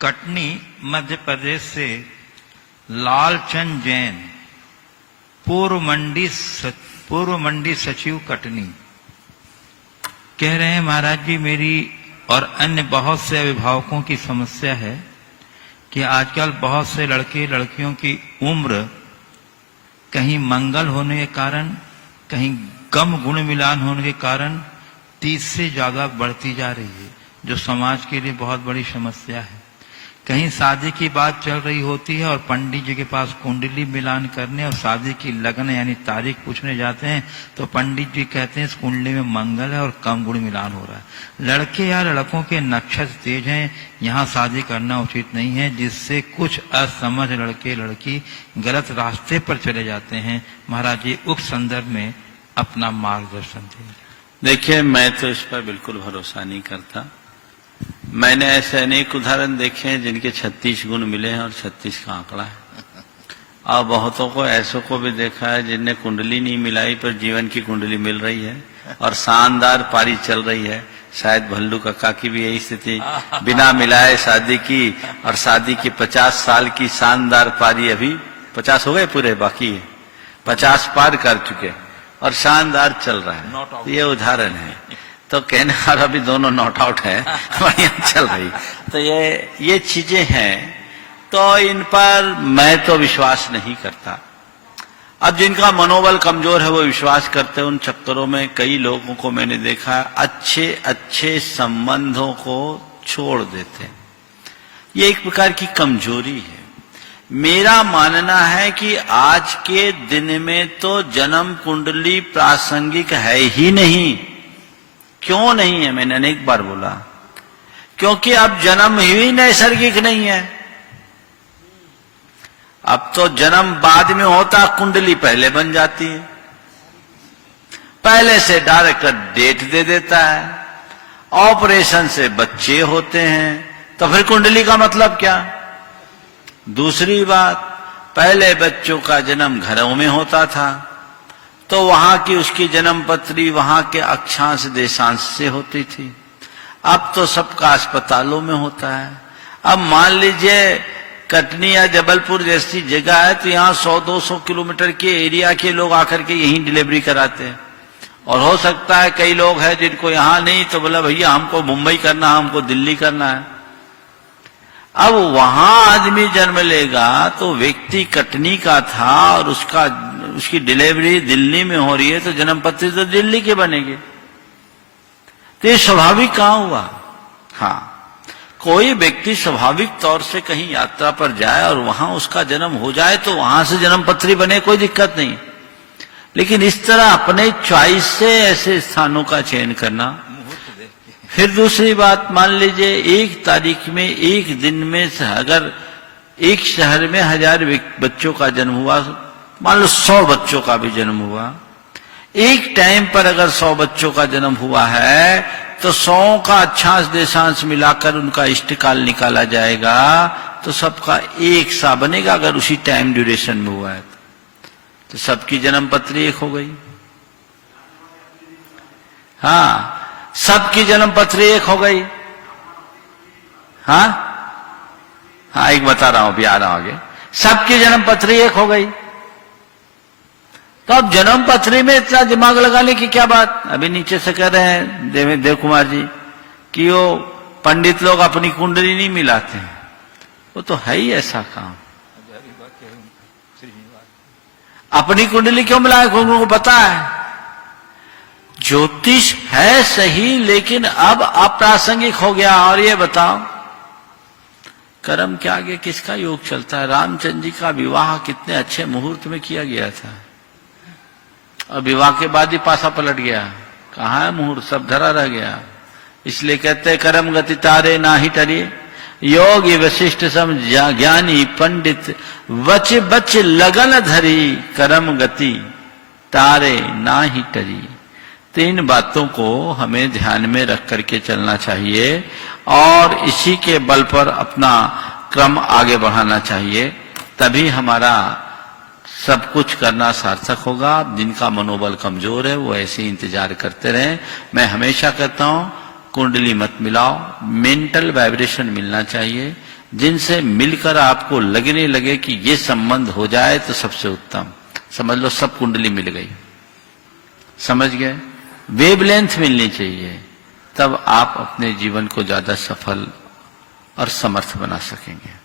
कटनी मध्य प्रदेश से लालचंद जैन, पूर्व मंडी सचिव कटनी, कह रहे हैं महाराज जी मेरी और अन्य बहुत से अभिभावकों की समस्या है कि आजकल बहुत से लड़के लड़कियों की उम्र कहीं मंगल होने के कारण, कहीं गम गुण मिलान होने के कारण 30 से ज्यादा बढ़ती जा रही है, जो समाज के लिए बहुत बड़ी समस्या है। कहीं शादी की बात चल रही होती है और पंडित जी के पास कुंडली मिलान करने और शादी की लगन यानी तारीख पूछने जाते हैं तो पंडित जी कहते हैं इस कुंडली में मंगल है और कम गुण मिलान हो रहा है। लड़के या लड़कों के नक्षत्र तेज हैं, यहाँ शादी करना उचित नहीं है, जिससे कुछ असमझ लड़के लड़की गलत रास्ते पर चले जाते हैं। महाराज जी उक्त संदर्भ में अपना मार्गदर्शन देंगे। देखिए, मैं तो इस पर बिल्कुल भरोसा नहीं करता। मैंने ऐसे अनेक उदाहरण देखे हैं जिनके 36 गुण मिले हैं और 36 का आंकड़ा है, और बहुतों को ऐसों को भी देखा है जिनने कुंडली नहीं मिलाई पर जीवन की कुंडली मिल रही है और शानदार पारी चल रही है। शायद भल्लू काका की भी यही स्थिति, बिना मिलाए शादी की और शादी की 50 साल की शानदार पारी, अभी 50 हो गए पूरे, बाकी है 50 पार कर चुके और शानदार चल रहा है। तो ये उदाहरण है। तो कहने और अभी दोनों नॉट आउट है, बढ़िया चल रही। तो ये चीजें हैं, तो इन पर मैं तो विश्वास नहीं करता। अब जिनका मनोबल कमजोर है वो विश्वास करते हैं, उन चक्करों में कई लोगों को मैंने देखा है अच्छे अच्छे संबंधों को छोड़ देते हैं। ये एक प्रकार की कमजोरी है। मेरा मानना है कि आज के दिन में तो जन्म कुंडली प्रासंगिक है ही नहीं। क्यों नहीं है? मैंने अनेक बार बोला, क्योंकि अब जन्म ही नैसर्गिक नहीं है। अब तो जन्म बाद में होता, कुंडली पहले बन जाती है, पहले से डायरेक्ट डेट दे देता है, ऑपरेशन से बच्चे होते हैं, तो फिर कुंडली का मतलब क्या? दूसरी बात, पहले बच्चों का जन्म घरों में होता था तो वहां की उसकी जन्म पत्री वहां के अक्षांश देशांश से होती थी। अब तो सबका अस्पतालों में होता है। अब मान लीजिए कटनी या जबलपुर जैसी जगह है तो यहाँ 100-200 किलोमीटर के एरिया के लोग आकर के यहीं डिलीवरी कराते हैं, और हो सकता है कई लोग हैं जिनको यहाँ नहीं, तो बोला भैया हमको मुंबई करना है, हमको दिल्ली करना है। अब वहां आदमी जन्म लेगा तो व्यक्ति कटनी का था और उसकी डिलीवरी दिल्ली में हो रही है, तो जन्म पत्री तो दिल्ली के बनेंगे। तो ये स्वाभाविक कहां हुआ? हाँ, कोई व्यक्ति स्वाभाविक तौर से कहीं यात्रा पर जाए और वहां उसका जन्म हो जाए तो वहां से जन्म पत्री बने, कोई दिक्कत नहीं। लेकिन इस तरह अपने चॉइस से ऐसे स्थानों का चयन करना। फिर दूसरी बात, मान लीजिए एक तारीख में, एक दिन में अगर एक शहर में 1000 बच्चों का जन्म हुआ, मान लो 100 बच्चों का भी जन्म हुआ, एक टाइम पर अगर 100 बच्चों का जन्म हुआ है तो 100 का अक्षांश देशांश मिलाकर उनका इष्टकाल निकाला जाएगा तो सबका एक सा बनेगा। अगर उसी टाइम ड्यूरेशन में हुआ है तो सबकी जन्म पत्री एक हो गई। हाँ, सबकी जन्म पत्री एक हो गई। हाँ हाँ, एक बता रहा हूं, अभी आ रहा हूं आगे। सबकी जन्म पत्री एक हो गई। तो अब जन्म पत्री में इतना दिमाग लगाने की क्या बात? अभी नीचे से कह रहे हैं देव कुमार जी कि वो पंडित लोग अपनी कुंडली नहीं मिलाते हैं। वो तो है ही ऐसा काम। अपनी कुंडली क्यों मिलाए? उनको पता है ज्योतिष है सही, लेकिन अब अप्रासंगिक हो गया। और ये बताओ, कर्म के आगे किसका योग चलता है? रामचंद्र जी का विवाह कितने अच्छे मुहूर्त में किया गया था, और विवाह के बाद ही पासा पलट गया। कहाँ है मुहूर्त? सब धरा रह गया। इसलिए कहते कर्म गति तारे ना ही टरी, योगी वशिष्ठ सम ज्ञानी पंडित, वच बच लगन धरी, कर्म गति तारे ना ही टरी। तीन बातों को हमें ध्यान में रख करके चलना चाहिए और इसी के बल पर अपना क्रम आगे बढ़ाना चाहिए, तभी हमारा सब कुछ करना सार्थक होगा। जिनका मनोबल कमजोर है वो ऐसे ही इंतजार करते रहें। मैं हमेशा कहता हूं कुंडली मत मिलाओ, मेंटल वाइब्रेशन मिलना चाहिए। जिनसे मिलकर आपको लगने लगे कि ये संबंध हो जाए तो सबसे उत्तम। समझ लो सब कुंडली मिल गई, समझ गए? वेवलेंथ मिलनी चाहिए, तब आप अपने जीवन को ज्यादा सफल और समर्थ बना सकेंगे।